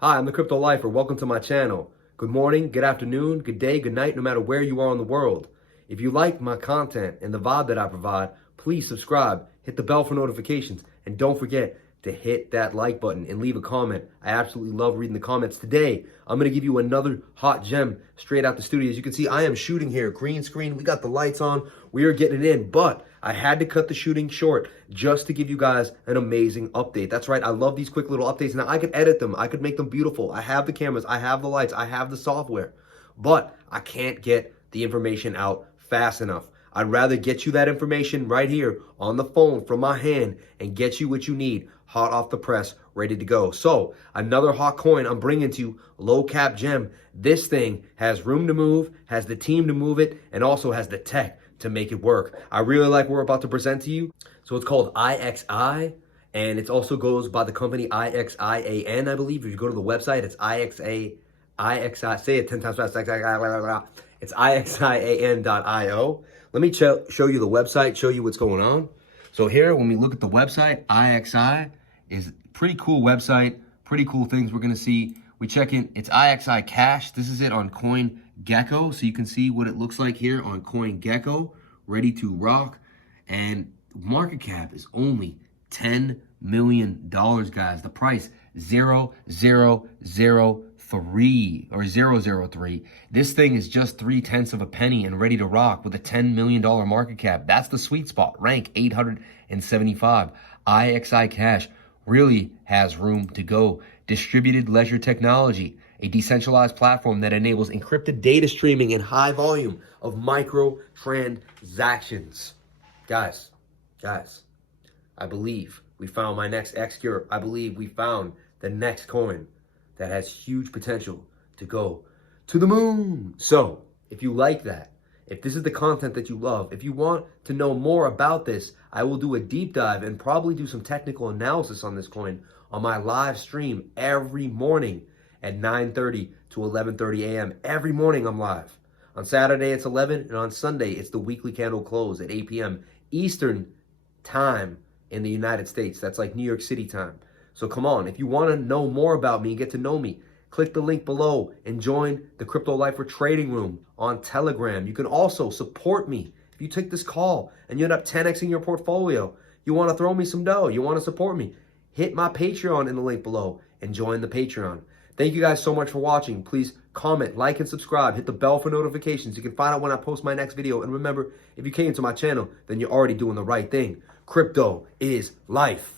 Hi, I'm the Crypto Lifer. Welcome to my channel. Good morning, good afternoon, good day, good night, no matter where you are in the world. If you like my content and the vibe that I provide, please subscribe, hit the bell for notifications, and don't forget to hit that like button and leave a comment. I absolutely love reading the comments. Today, I'm going to give you another hot gem straight out the studio. As you can see, I am shooting here, green screen. We got the lights on. We are getting it in, but I had to cut the shooting short just to give you guys an amazing update. That's right. I love these quick little updates. Now, I could edit them. I could make them beautiful. I have the cameras. I have the lights. I have the software, but I can't get the information out fast enough. I'd rather get you that information right here on the phone from my hand and get you what you need, hot off the press, ready to go. So another hot coin I'm bringing to you, low cap gem. This thing has room to move, has the team to move it, and also has the tech to make it work. I really like what we're about to present to you. So it's called IXI, and it also goes by the company IXIAN, I believe. If you go to the website, it's IXI, say it 10 times fast. It's IXIAN.io. Let me show you the website, show you what's going on. So here, when we look at the website, IXI is a pretty cool website, pretty cool things we're gonna see. We check in, it's IXI Cash. This is it on CoinGecko. So you can see what it looks like here on CoinGecko, ready to rock. And market cap is only $10 million, guys. The price, 0003 or 003. This thing is just 0.3 of a penny and ready to rock with a $10 million market cap. That's the sweet spot. Rank 875. IXI Cash really has room to go. Distributed ledger technology, a decentralized platform that enables encrypted data streaming and high volume of micro transactions. Guys, I believe we found my next X-Cure. I believe we found the next coin that has huge potential to go to the moon. So if you like that, if this is the content that you love, if you want to know more about this, I will do a deep dive and probably do some technical analysis on this coin on my live stream every morning at 9:30 to 11:30 a.m. Every morning I'm live. On Saturday it's 11, and on Sunday it's the weekly candle close at 8 p.m. Eastern time in the United States. That's like New York City time. So come on, if you want to know more about me and get to know me, click the link below and join the Crypto Lifer trading room on Telegram. You can also support me. If you take this call and you end up 10xing your portfolio, you want to throw me some dough, you want to support me, hit my Patreon in the link below and join the Patreon. Thank you guys so much for watching. Please comment, like, and subscribe. Hit the bell for notifications. You can find out when I post my next video. And remember, if you came to my channel, then you're already doing the right thing. Crypto is life.